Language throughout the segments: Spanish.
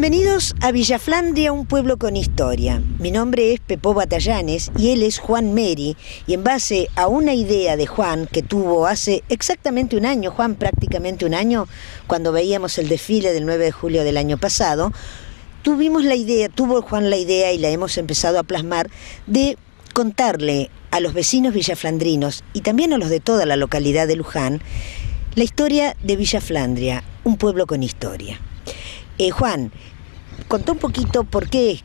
Bienvenidos a Villa Flandria, un pueblo con historia. Mi nombre es Pepó Batallanes y él es Juan Meri, y en base a una idea de Juan que tuvo hace exactamente un año, Juan, prácticamente un año, cuando veíamos el desfile del 9 de julio del año pasado, tuvo Juan la idea, y la hemos empezado a plasmar, de contarle a los vecinos villaflandrinos y también a los de toda la localidad de Luján la historia de Villa Flandria, un pueblo con historia. Juan, contá un poquito por qué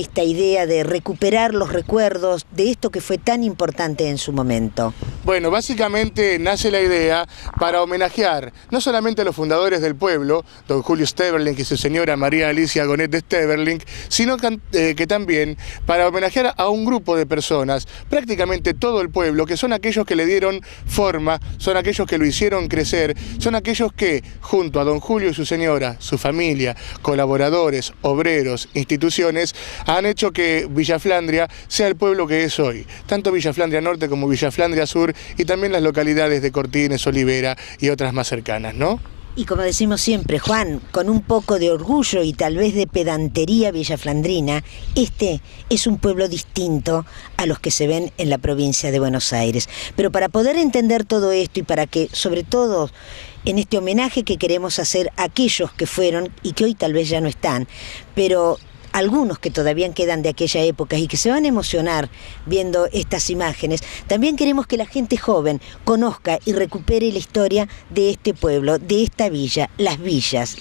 esta idea de recuperar los recuerdos de esto que fue tan importante en su momento. Bueno, básicamente nace la idea para homenajear no solamente a los fundadores del pueblo, don Julio Steverling y su señora María Alicia Gonet de Steverling, sino que también para homenajear a un grupo de personas, prácticamente todo el pueblo, que son aquellos que le dieron forma, son aquellos que lo hicieron crecer, son aquellos que, junto a don Julio y su señora, su familia, colaboradores, obreros, instituciones, han hecho que Villa Flandria sea el pueblo que es hoy. Tanto Villa Flandria Norte como Villa Flandria Sur, y también las localidades de Cortines, Olivera y otras más cercanas, ¿no? Y como decimos siempre, Juan, con un poco de orgullo y tal vez de pedantería villaflandrina, este es un pueblo distinto a los que se ven en la provincia de Buenos Aires. Pero para poder entender todo esto y para que, sobre todo, en este homenaje que queremos hacer a aquellos que fueron y que hoy tal vez ya no están, pero algunos que todavía quedan de aquella época y que se van a emocionar viendo estas imágenes, también queremos que la gente joven conozca y recupere la historia de este pueblo, de esta villa, las villas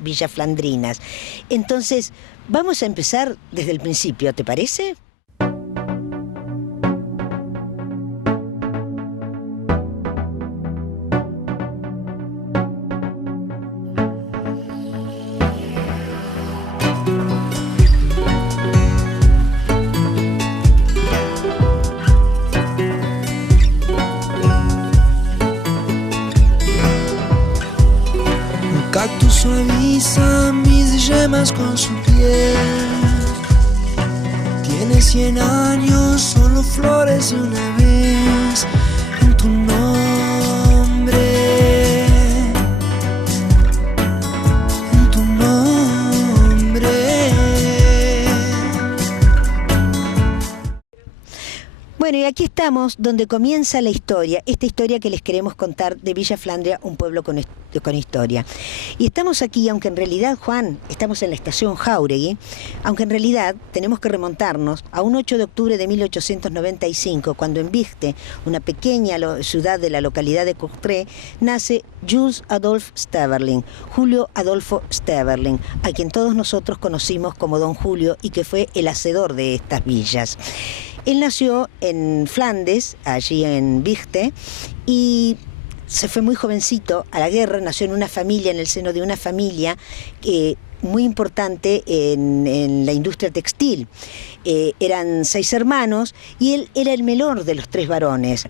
villaflandrinas. Entonces, vamos a empezar desde el principio, ¿te parece? Suaviza mis yemas con su piel. Tiene 100 años, solo florece una vez en tu nombre. En tu nombre. Bueno, y aquí estamos donde comienza la historia, esta historia que les queremos contar de Villa Flandria, un pueblo con historia. Y estamos aquí, aunque en realidad, Juan, estamos en la estación Jáuregui, aunque en realidad tenemos que remontarnos a un 8 de octubre de 1895, cuando en Viste, una pequeña ciudad de la localidad de Courtrai, nace Jules Adolphe Steverling, Julio Adolfo Steverling, a quien todos nosotros conocimos como Don Julio y que fue el hacedor de estas villas. Él nació en Flandes, allí en Viste, y se fue muy jovencito a la guerra, nació en el seno de una familia muy importante en la industria textil. Eran 6 hermanos y él era el menor de los 3 varones.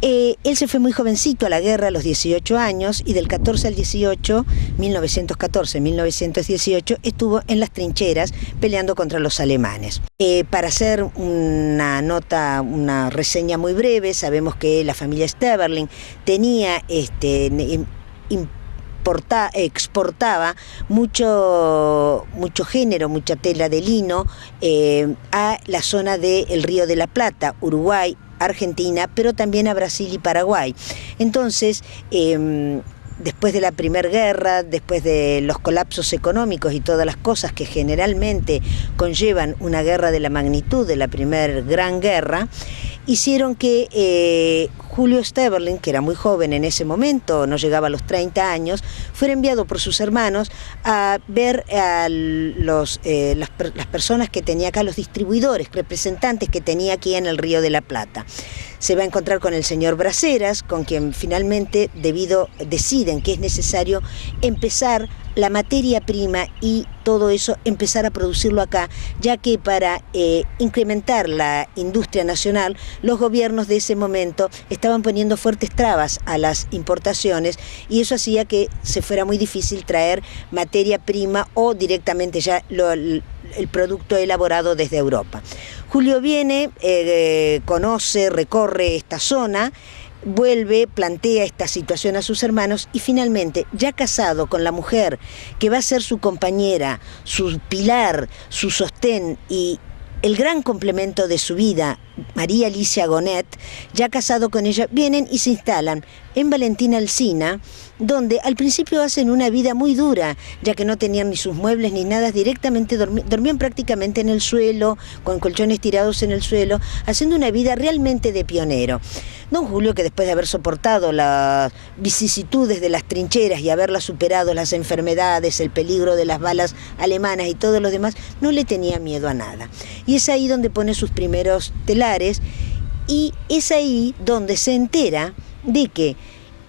Él se fue muy jovencito a la guerra a los 18 años y del 14 al 18, 1914-1918, estuvo en las trincheras peleando contra los alemanes. Para hacer una reseña muy breve, sabemos que la familia Steverling tenía exportaba mucho género, mucha tela de lino a la zona del Río de la Plata, Uruguay, Argentina, pero también a Brasil y Paraguay. Entonces, después de la Primera Guerra, después de los colapsos económicos y todas las cosas que generalmente conllevan una guerra de la magnitud de la Primera Gran Guerra, hicieron que Julio Steverling, que era muy joven en ese momento, no llegaba a los 30 años, fuera enviado por sus hermanos a ver a las personas que tenía acá, los distribuidores, representantes que tenía aquí en el Río de la Plata. Se va a encontrar con el señor Braceras, con quien finalmente deciden que es necesario empezar la materia prima y todo eso empezar a producirlo acá, ya que para incrementar la industria nacional, los gobiernos de ese momento estaban poniendo fuertes trabas a las importaciones y eso hacía que se fuera muy difícil traer materia prima o directamente ya el producto elaborado desde Europa. Julio viene, conoce, recorre esta zona, vuelve, plantea esta situación a sus hermanos y finalmente, ya casado con la mujer que va a ser su compañera, su pilar, su sostén y el gran complemento de su vida, María Alicia Gonet, ya casado con ella, vienen y se instalan en Valentín Alsina, donde al principio hacen una vida muy dura, ya que no tenían ni sus muebles ni nada, directamente dormían prácticamente en el suelo, con colchones tirados en el suelo, haciendo una vida realmente de pionero. Don Julio, que después de haber soportado las vicisitudes de las trincheras y haberlas superado, las enfermedades, el peligro de las balas alemanas y todo lo demás, no le tenía miedo a nada. Y es ahí donde pone sus primeros telares y es ahí donde se entera de que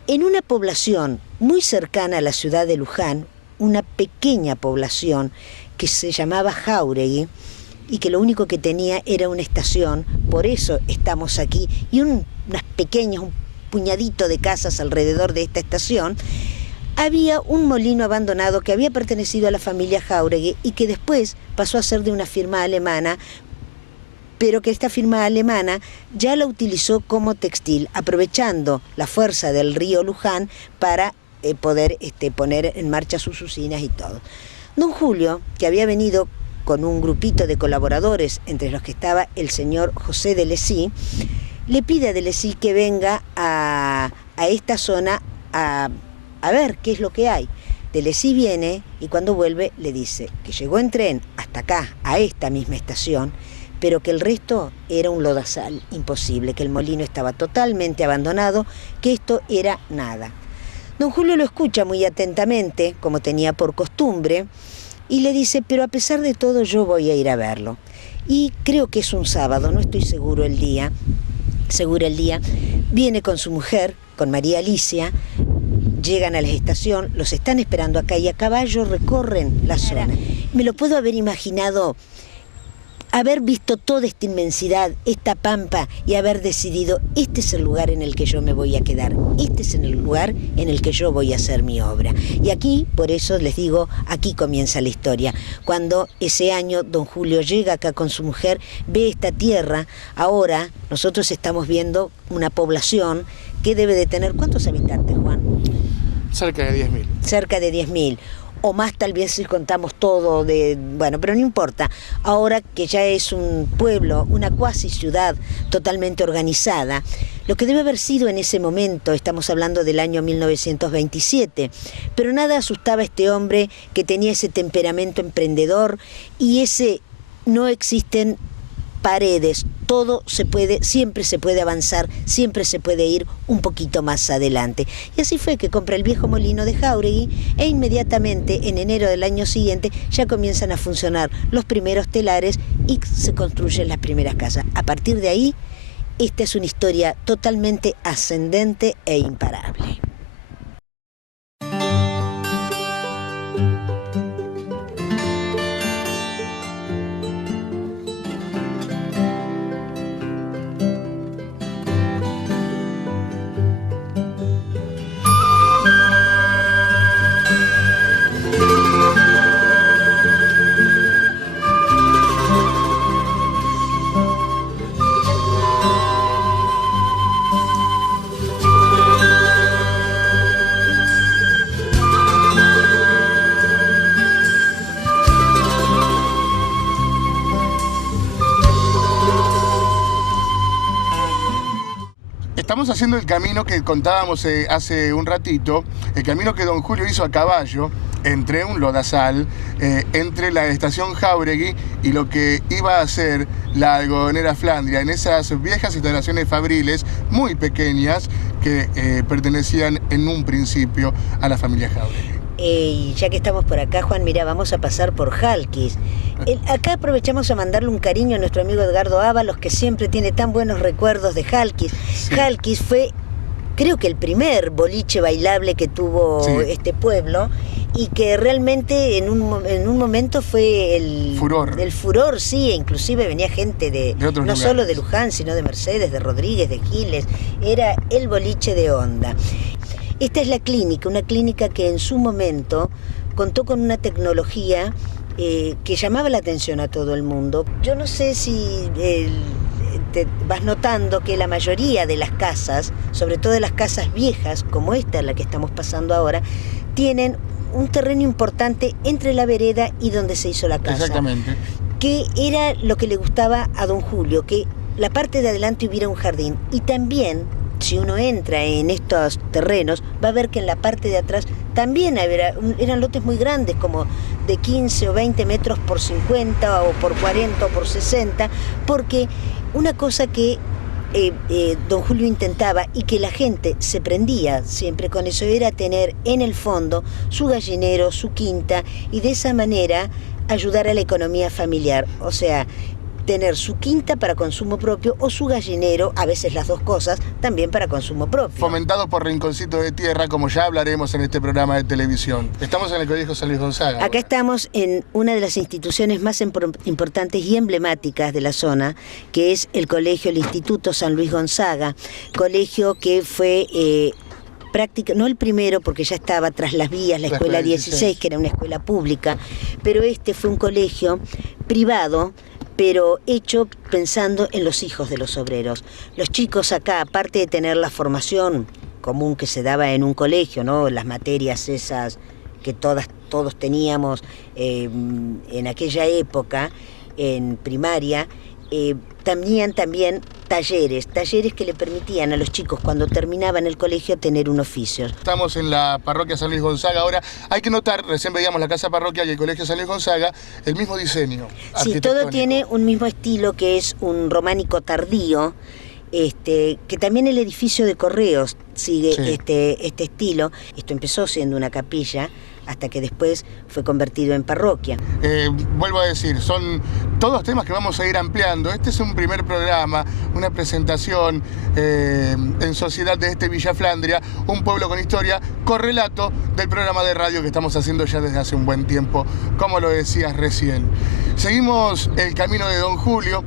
en una población muy cercana a la ciudad de Luján, una pequeña población que se llamaba Jáuregui y que lo único que tenía era una estación, por eso estamos aquí, y un puñadito de casas alrededor de esta estación, había un molino abandonado que había pertenecido a la familia Jáuregui y que después pasó a ser de una firma alemana, pero que esta firma alemana ya la utilizó como textil, aprovechando la fuerza del río Luján para poder poner en marcha sus usinas y todo. Don Julio, que había venido con un grupito de colaboradores, entre los que estaba el señor José de Lesí, le pide a de Lesí que venga a esta zona a ver qué es lo que hay. De Lesí viene y cuando vuelve le dice que llegó en tren hasta acá, a esta misma estación, pero que el resto era un lodazal imposible, que el molino estaba totalmente abandonado, que esto era nada. Don Julio lo escucha muy atentamente, como tenía por costumbre, y le dice, pero a pesar de todo yo voy a ir a verlo. Y creo que es un sábado, no estoy seguro el día, viene con su mujer, con María Alicia, llegan a la estación, los están esperando acá y a caballo recorren la zona. Me lo puedo haber imaginado, haber visto toda esta inmensidad, esta pampa y haber decidido, este es el lugar en el que yo me voy a quedar, este es el lugar en el que yo voy a hacer mi obra. Y aquí, por eso les digo, aquí comienza la historia. Cuando ese año don Julio llega acá con su mujer, ve esta tierra, ahora nosotros estamos viendo una población que debe de tener, ¿cuántos habitantes, Juan? Cerca de 10.000. Cerca de 10.000. O más tal vez si contamos todo bueno, pero no importa. Ahora que ya es un pueblo, una cuasi ciudad totalmente organizada, lo que debe haber sido en ese momento, estamos hablando del año 1927, pero nada asustaba a este hombre que tenía ese temperamento emprendedor y ese no existen paredes, todo se puede, siempre se puede avanzar, siempre se puede ir un poquito más adelante. Y así fue que compra el viejo molino de Jáuregui e inmediatamente en enero del año siguiente ya comienzan a funcionar los primeros telares y se construyen las primeras casas. A partir de ahí, esta es una historia totalmente ascendente e imparable. Estamos haciendo el camino que contábamos hace un ratito, el camino que don Julio hizo a caballo, entre un lodazal, entre la estación Jáuregui y lo que iba a ser la algodonera Flandria, en esas viejas instalaciones fabriles muy pequeñas que pertenecían en un principio a la familia Jáuregui. Y ya que estamos por acá, Juan, mira, vamos a pasar por Jalquis. Acá aprovechamos a mandarle un cariño a nuestro amigo Edgardo Ábalos, que siempre tiene tan buenos recuerdos de Jalquis. Sí. Jalquis fue, creo que el primer boliche bailable que tuvo este pueblo y que realmente en un momento fue el furor, sí, e inclusive venía gente de no lugares. Solo de Luján, sino de Mercedes, de Rodríguez, de Giles. Era el boliche de onda. Esta es la clínica, una clínica que en su momento contó con una tecnología que llamaba la atención a todo el mundo. Yo no sé si vas notando que la mayoría de las casas, sobre todo las casas viejas, como esta en la que estamos pasando ahora, tienen un terreno importante entre la vereda y donde se hizo la casa. Exactamente. Que era lo que le gustaba a don Julio, que la parte de adelante hubiera un jardín. Y también, si uno entra en estos terrenos, va a ver que en la parte de atrás también eran lotes muy grandes, como de 15 o 20 metros por 50 o por 40 o por 60, porque una cosa que don Julio intentaba y que la gente se prendía siempre con eso era tener en el fondo su gallinero, su quinta, y de esa manera ayudar a la economía familiar, o sea, tener su quinta para consumo propio o su gallinero, a veces las dos cosas, también para consumo propio. Fomentado por Rinconcito de Tierra, como ya hablaremos en este programa de televisión. Estamos en el Colegio San Luis Gonzaga. Acá estamos en una de las instituciones más importantes y emblemáticas de la zona, que es el Instituto San Luis Gonzaga, colegio que fue no el primero, porque ya estaba tras las vías la escuela 16, que era una escuela pública, pero este fue un colegio privado, pero hecho pensando en los hijos de los obreros. Los chicos acá, aparte de tener la formación común que se daba en un colegio, ¿no? Las materias esas que todos teníamos en aquella época, en primaria, tenían también talleres que le permitían a los chicos cuando terminaban el colegio tener un oficio. Estamos en la parroquia San Luis Gonzaga ahora. Hay que notar, recién veíamos la casa parroquial y el colegio San Luis Gonzaga, el mismo diseño. Sí, todo tiene un mismo estilo, que es un románico tardío, que también el edificio de Correos sigue este estilo. Esto empezó siendo una capilla, hasta que después fue convertido en parroquia. Vuelvo a decir, son todos temas que vamos a ir ampliando. Este es un primer programa, una presentación en sociedad de este Villa Flandria, un pueblo con historia, correlato del programa de radio que estamos haciendo ya desde hace un buen tiempo, como lo decías recién. Seguimos el camino de don Julio.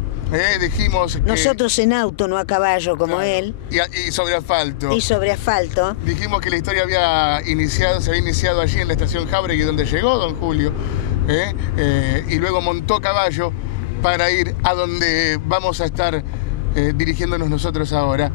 Dijimos que... Nosotros en auto, no a caballo como él. Y sobre asfalto. Y sobre asfalto. Dijimos que la historia se había iniciado allí en la estación Jáuregui, donde llegó don Julio, y luego montó a caballo para ir a donde vamos a estar dirigiéndonos nosotros ahora.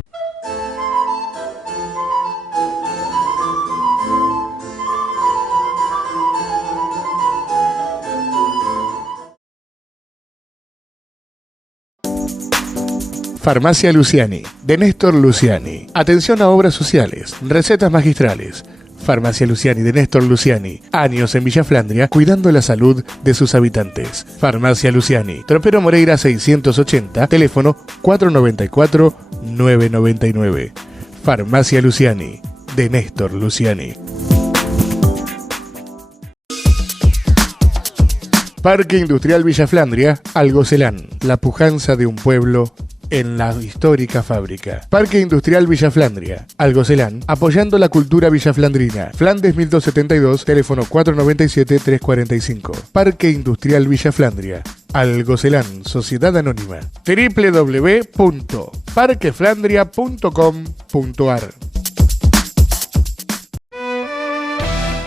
Farmacia Luciani, de Néstor Luciani. Atención a obras sociales, recetas magistrales. Farmacia Luciani, de Néstor Luciani. Años en Villa Flandria, cuidando la salud de sus habitantes. Farmacia Luciani, Tropero Moreira 680, teléfono 494-999. Farmacia Luciani, de Néstor Luciani. Parque Industrial Villa Flandria, Algocelán. La pujanza de un pueblo en la histórica fábrica. Parque Industrial Villa Flandria, Algocelán, apoyando la cultura villaflandrina. Flandes 1272, teléfono 497-345. Parque Industrial Villa Flandria, Algocelán, Sociedad Anónima. www.parqueflandria.com.ar.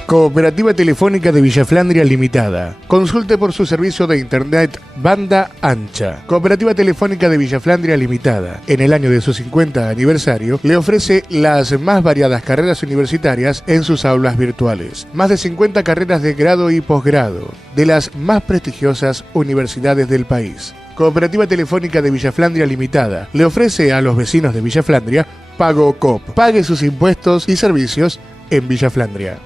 Cooperativa Telefónica de Villa Flandria Limitada. Consulte por su servicio de internet banda ancha. Cooperativa Telefónica de Villa Flandria Limitada, en el año de su 50 aniversario, le ofrece las más variadas carreras universitarias en sus aulas virtuales. Más de 50 carreras de grado y posgrado, de las más prestigiosas universidades del país. Cooperativa Telefónica de Villa Flandria Limitada le ofrece a los vecinos de Villa Flandria Pago COP. Pague sus impuestos y servicios en Villa Flandria.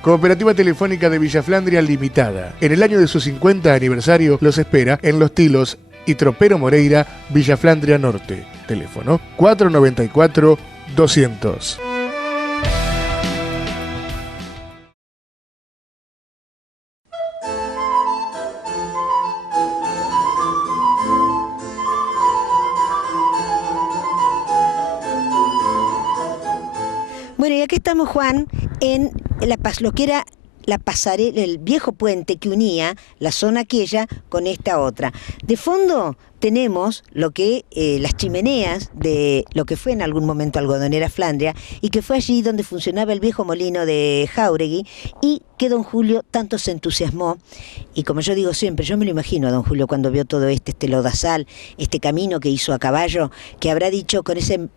Cooperativa Telefónica de Villa Flandria Limitada. En el año de su 50 aniversario los espera en Los Tilos y Tropero Moreira, Villa Flandria Norte. Teléfono 494-200. Bueno, y aquí estamos, Juan, en lo que era la pasarela, el viejo puente que unía la zona aquella con esta otra. De fondo tenemos lo que las chimeneas de lo que fue en algún momento Algodonera Flandria, y que fue allí donde funcionaba el viejo molino de Jáuregui, y que don Julio tanto se entusiasmó. Y como yo digo siempre, yo me lo imagino a don Julio cuando vio todo este lodazal, este camino que hizo a caballo, que habrá dicho con ese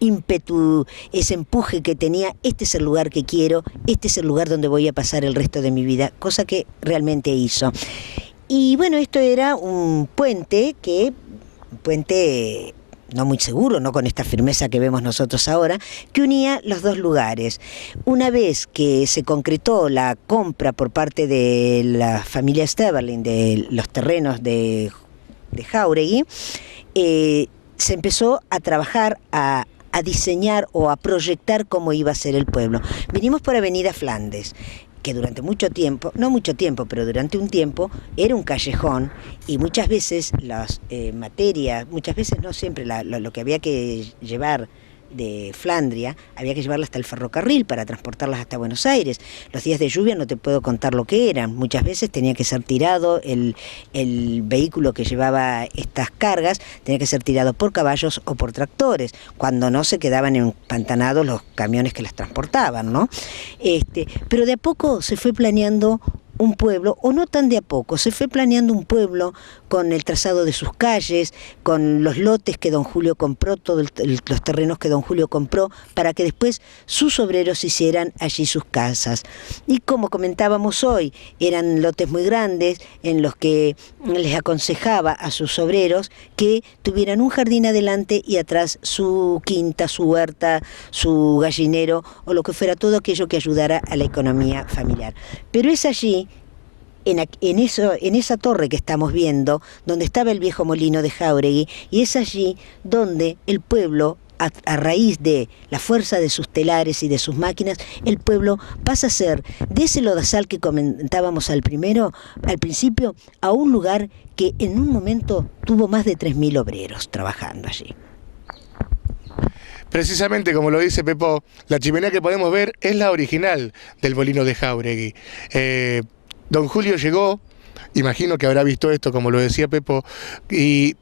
ímpetu, ese empuje que tenía: este es el lugar que quiero, este es el lugar donde voy a pasar el resto de mi vida, cosa que realmente hizo. Y bueno, esto era un puente no muy seguro, no con esta firmeza que vemos nosotros ahora, que unía los dos lugares. Una vez que se concretó la compra por parte de la familia Steverling de los terrenos de Jáuregui, se empezó a trabajar, a diseñar o a proyectar cómo iba a ser el pueblo. Vinimos por Avenida Flandes, que durante mucho tiempo, no mucho tiempo, pero durante un tiempo, era un callejón, y muchas veces las materias, muchas veces no siempre, lo que había que llevar de Flandria, había que llevarla hasta el ferrocarril para transportarlas hasta Buenos Aires. Los días de lluvia no te puedo contar lo que eran. Muchas veces tenía que ser tirado el vehículo que llevaba estas cargas, tenía que ser tirado por caballos o por tractores, cuando no se quedaban empantanados los camiones que las transportaban, ¿no? Pero de a poco se fue planeando un pueblo, o no tan de a poco, se fue planeando un pueblo con el trazado de sus calles, con los lotes que don Julio compró, todos los terrenos que don Julio compró, para que después sus obreros hicieran allí sus casas. Y como comentábamos hoy, eran lotes muy grandes en los que les aconsejaba a sus obreros que tuvieran un jardín adelante y atrás su quinta, su huerta, su gallinero, o lo que fuera, todo aquello que ayudara a la economía familiar. Pero es allí, en esa torre que estamos viendo, donde estaba el viejo molino de Jáuregui, y es allí donde el pueblo, a raíz de la fuerza de sus telares y de sus máquinas, el pueblo pasa a ser, de ese lodazal que comentábamos al principio, a un lugar que en un momento tuvo más de 3.000 obreros trabajando allí. Precisamente como lo dice Pepo, la chimenea que podemos ver es la original del molino de Jáuregui. Don Julio llegó, imagino que habrá visto esto, como lo decía Pepo, y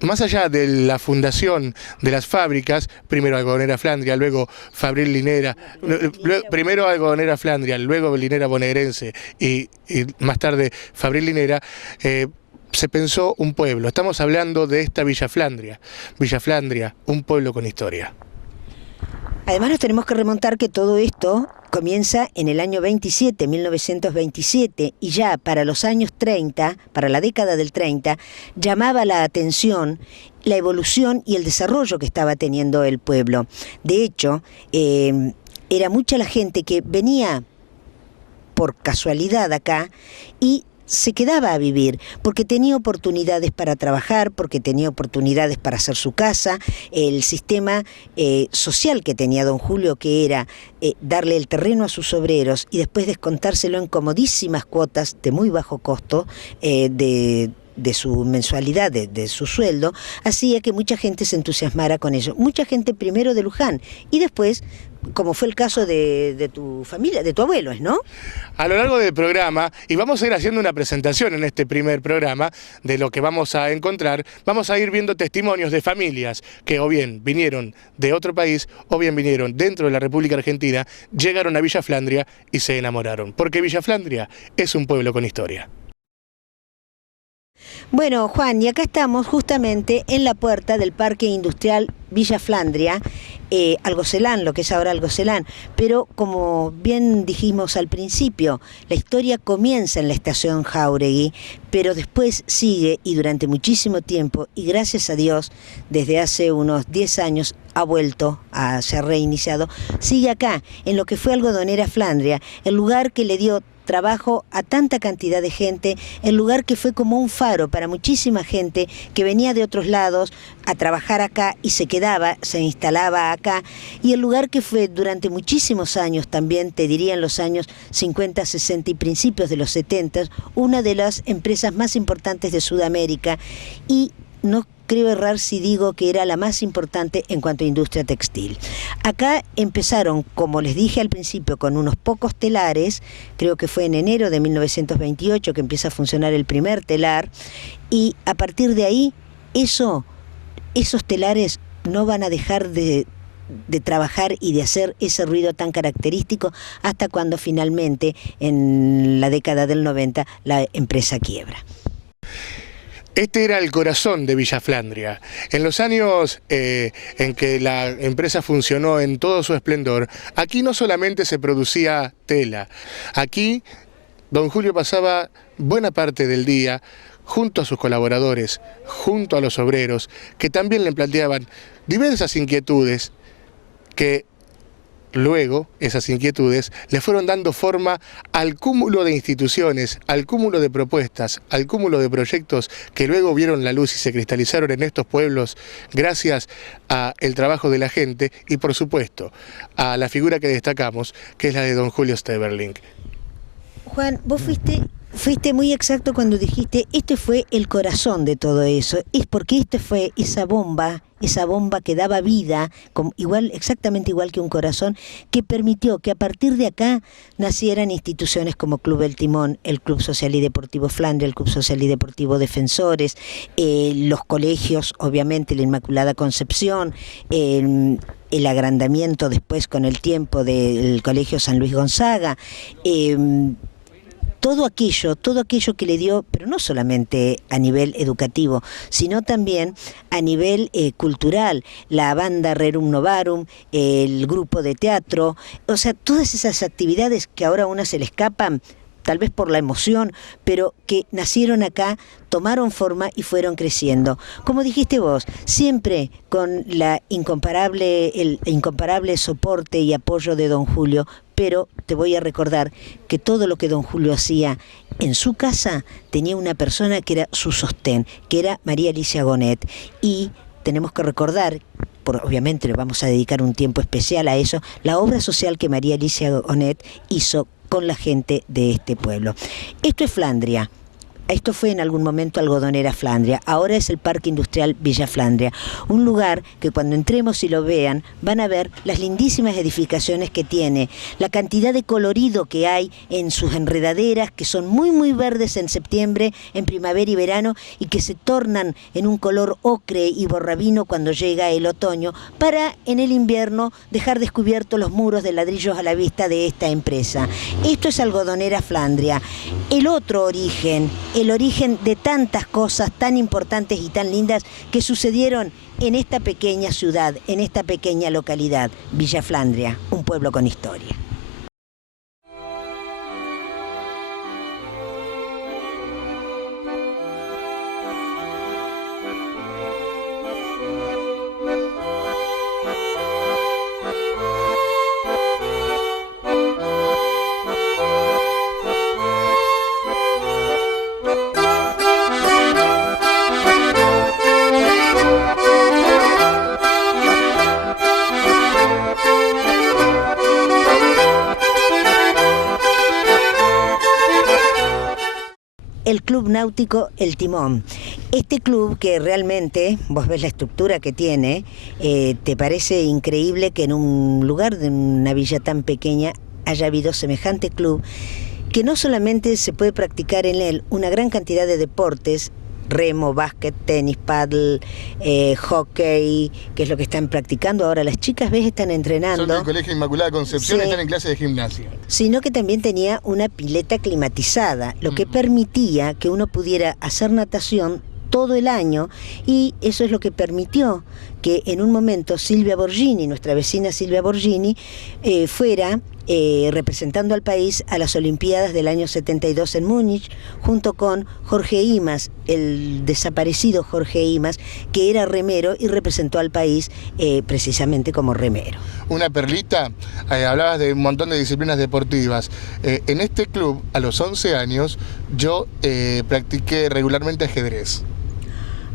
más allá de la fundación de las fábricas, primero Algodonera Flandria, luego Fabril Linera, primero Algodonera Flandria, luego Linera Bonaerense y más tarde Fabril Linera, se pensó un pueblo. Estamos hablando de esta Villa Flandria, un pueblo con historia. Además nos tenemos que remontar que todo esto comienza en el año 27, 1927, y ya para los años 30, para la década del 30, llamaba la atención la evolución y el desarrollo que estaba teniendo el pueblo. De hecho, era mucha la gente que venía por casualidad acá y se quedaba a vivir, porque tenía oportunidades para trabajar, porque tenía oportunidades para hacer su casa. El sistema social que tenía don Julio, que era darle el terreno a sus obreros y después descontárselo en comodísimas cuotas de muy bajo costo de su mensualidad, de su sueldo, hacía que mucha gente se entusiasmara con ello. Mucha gente primero de Luján y después, como fue el caso de tu familia, de tu abuelo, ¿no? A lo largo del programa, y vamos a ir haciendo una presentación en este primer programa de lo que vamos a encontrar, vamos a ir viendo testimonios de familias que o bien vinieron de otro país o bien vinieron dentro de la República Argentina, llegaron a Villa Flandria y se enamoraron, porque Villa Flandria es un pueblo con historia. Bueno, Juan, y acá estamos justamente en la puerta del Parque Industrial Villa Flandria, Algocelán, lo que es ahora Algocelán, pero como bien dijimos al principio, la historia comienza en la estación Jáuregui, pero después sigue y durante muchísimo tiempo, y gracias a Dios, desde hace unos 10 años se ha reiniciado, sigue acá, en lo que fue Algodonera Flandria, el lugar que le dio trabajo a tanta cantidad de gente, el lugar que fue como un faro para muchísima gente que venía de otros lados a trabajar acá y se quedaba, se instalaba acá, y el lugar que fue durante muchísimos años también, te diría en los años 50, 60 y principios de los 70, una de las empresas más importantes de Sudamérica, y no creo errar si digo que era la más importante en cuanto a industria textil. Acá empezaron, como les dije al principio, con unos pocos telares, creo que fue en enero de 1928 que empieza a funcionar el primer telar, y a partir de ahí, esos telares no van a dejar de trabajar y de hacer ese ruido tan característico hasta cuando finalmente, en la década del 90, la empresa quiebra. Este era el corazón de Villa Flandria. En los años en que la empresa funcionó en todo su esplendor, aquí no solamente se producía tela, aquí don Julio pasaba buena parte del día junto a sus colaboradores, junto a los obreros, que también le planteaban diversas inquietudes que luego esas inquietudes le fueron dando forma al cúmulo de instituciones, al cúmulo de propuestas, al cúmulo de proyectos que luego vieron la luz y se cristalizaron en estos pueblos gracias al trabajo de la gente y, por supuesto, a la figura que destacamos, que es la de don Julio Steverling. Juan, vos fuiste muy exacto cuando dijiste, este fue el corazón de todo eso, es porque este fue esa bomba que daba vida, exactamente igual que un corazón, que permitió que a partir de acá nacieran instituciones como Club El Timón, el Club Social y Deportivo Flandria, el Club Social y Deportivo Defensores, los colegios, obviamente la Inmaculada Concepción, el agrandamiento después con el tiempo del Colegio San Luis Gonzaga, todo aquello que le dio, pero no solamente a nivel educativo, sino también a nivel cultural, la banda Rerum Novarum, el grupo de teatro, o sea, todas esas actividades que ahora a una se le escapan, tal vez por la emoción, pero que nacieron acá, tomaron forma y fueron creciendo. Como dijiste vos, siempre con el incomparable soporte y apoyo de don Julio, pero te voy a recordar que todo lo que don Julio hacía en su casa tenía una persona que era su sostén, que era María Alicia Gonet, y tenemos que recordar, obviamente le vamos a dedicar un tiempo especial a eso, la obra social que María Alicia Gonet hizo con la gente de este pueblo. Esto es Flandria. Esto fue en algún momento Algodonera Flandria, ahora es el Parque Industrial Villa Flandria, un lugar que cuando entremos y lo vean van a ver las lindísimas edificaciones que tiene, la cantidad de colorido que hay en sus enredaderas, que son muy muy verdes en septiembre, en primavera y verano, y que se tornan en un color ocre y borrabino cuando llega el otoño, para en el invierno dejar descubiertos los muros de ladrillos a la vista de esta empresa. Esto es Algodonera Flandria. El otro origen, el origen de tantas cosas tan importantes y tan lindas que sucedieron en esta pequeña ciudad, en esta pequeña localidad, Villa Flandria, un pueblo con historia. El Club Náutico El Timón. Este club que realmente, vos ves la estructura que tiene, te parece increíble que en un lugar de una villa tan pequeña haya habido semejante club, que no solamente se puede practicar en él una gran cantidad de deportes, remo, básquet, tenis, paddle, hockey, que es lo que están practicando ahora las chicas, ves, están entrenando. Son del Colegio Inmaculada Concepción, sí, están en clase de gimnasia. Sino que también tenía una pileta climatizada, lo que permitía que uno pudiera hacer natación todo el año, y eso es lo que permitió que en un momento Silvia Borgini, nuestra vecina Silvia Borgini, fuera representando al país a las Olimpiadas del año 72 en Múnich, junto con Jorge Imaz, el desaparecido Jorge Imaz, que era remero y representó al país precisamente como remero. Una perlita, hablabas de un montón de disciplinas deportivas. En este club, a los 11 años, yo practiqué regularmente ajedrez.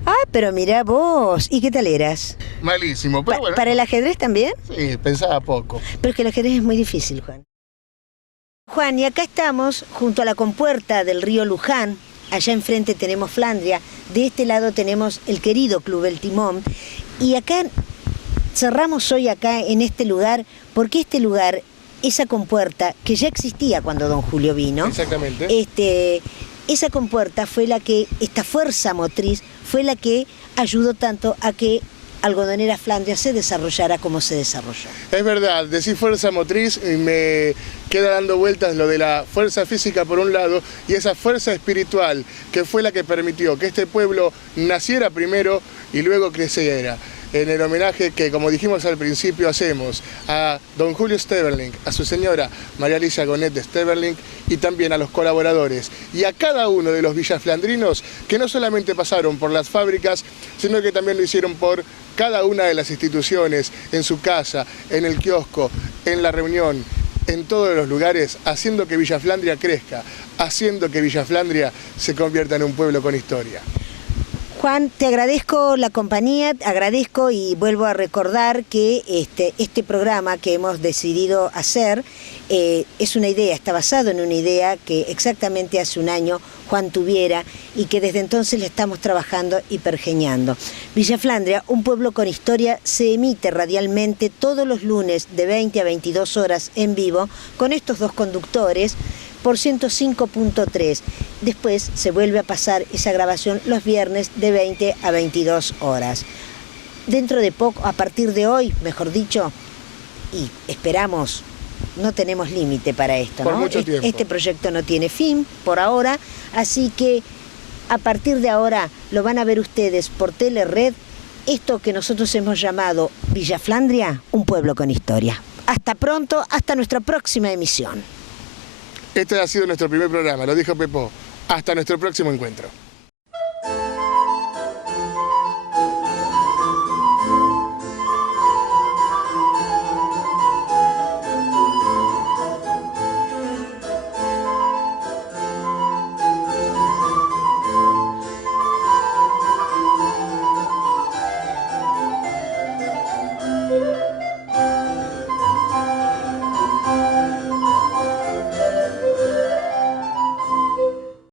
Ah, pero mirá vos, ¿y qué tal eras? Malísimo, pero bueno. ¿Para el ajedrez también? Sí, pensaba poco. Pero es que el ajedrez es muy difícil, Juan. Juan, y acá estamos junto a la compuerta del río Luján, allá enfrente tenemos Flandria, de este lado tenemos el querido Club El Timón, y acá cerramos hoy acá en este lugar, porque este lugar, esa compuerta que ya existía cuando don Julio vino, exactamente, esa compuerta fue la que, esta fuerza motriz, fue la que ayudó tanto a que Algodonera Flandria se desarrollara como se desarrolló. Es verdad, decir fuerza motriz y me queda dando vueltas lo de la fuerza física por un lado y esa fuerza espiritual que fue la que permitió que este pueblo naciera primero y luego creciera. En el homenaje que, como dijimos al principio, hacemos a don Julio Steverling, a su señora María Alicia Gonet de Steverling y también a los colaboradores y a cada uno de los villaflandrinos que no solamente pasaron por las fábricas, sino que también lo hicieron por cada una de las instituciones, en su casa, en el kiosco, en la reunión, en todos los lugares, haciendo que Villa Flandria crezca, haciendo que Villa Flandria se convierta en un pueblo con historia. Juan, te agradezco la compañía, agradezco y vuelvo a recordar que este programa que hemos decidido hacer es una idea, está basado en una idea que exactamente hace un año Juan tuviera y que desde entonces le estamos trabajando y pergeñando. Villa Flandria, un pueblo con historia, se emite radialmente todos los lunes de 20 a 22 horas en vivo con estos dos conductores por 105.3. Después se vuelve a pasar esa grabación los viernes de 20 a 22 horas. Dentro de poco, a partir de hoy, mejor dicho, y esperamos, no tenemos límite para esto, por ¿no? Mucho tiempo. Este proyecto no tiene fin por ahora, así que a partir de ahora lo van a ver ustedes por Telered, esto que nosotros hemos llamado Villa Flandria, un pueblo con historia. Hasta pronto, hasta nuestra próxima emisión. Este ha sido nuestro primer programa, lo dijo Pepo. Hasta nuestro próximo encuentro.